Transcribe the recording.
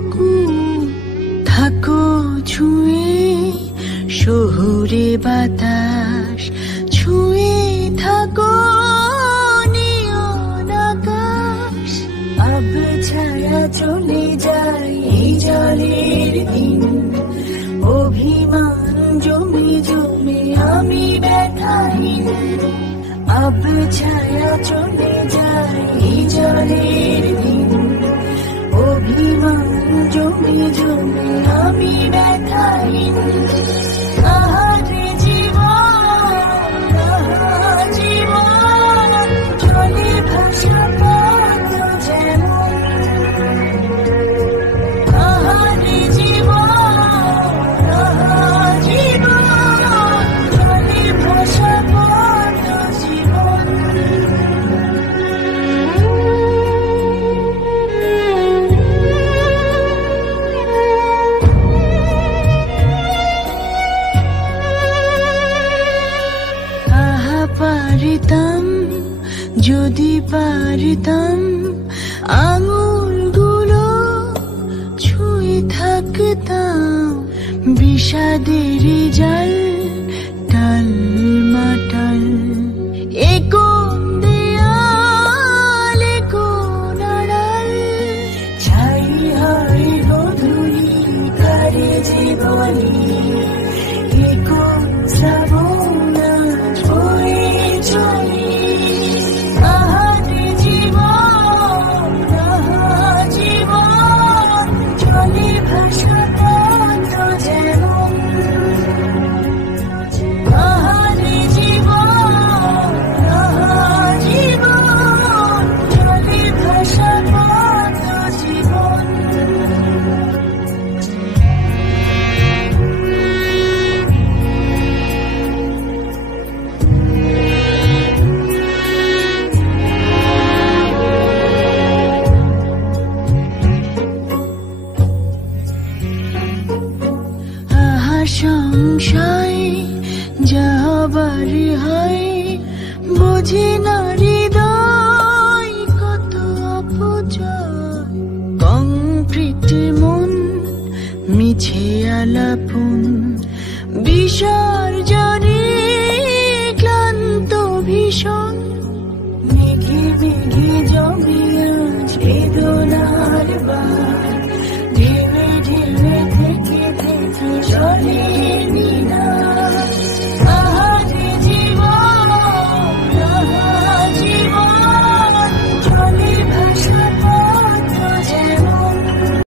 বুকু থাকো ছুঁয়ে শহুরে বাতাস ছুঁয়ে থাকো নিয়ন আকাশ। আব ছায়া চলে যায় এই জলের দিন, অভিমান জমে জমে আমি ব্যথাহীন। আব ছায়া চলে যায় এই জলের দিন, অভিমান জমে জমে আমি ব্যথাহীন। আহারে জীবন, আহা জীবন, জলে ভাসা পদ্ম যেমন। আহারে জীবন, আহা জীবন, জলে ভাসা পদ্ম জীবন। পারিতাম যদি পারিতাম আঙুলগুলো ছুঁয়ে থাকতাম বিষাদের জাল টাল মাটাল। এ কোন দেয়াল, এ কোন আড়াল, ছাই হয় গধূলি কারে জীবনী। এ কোন শ্রাবণ ছয়ে চলি। আহারে জীবন, আহা জীবন, জলে ভাসা পদ্ম যেমন। আহারে জীবন, আহা জীবন, জলে ভাসা পদ্ম জীবন। সংশয় যাবার হয় বুঝি না হৃদয় কত অপচয়। কংক্রিট মন মিছে আলাপন বিসর্জনে ক্লান্ত ভীষণ। মেঘে মেঘে জমে আজ বেদনা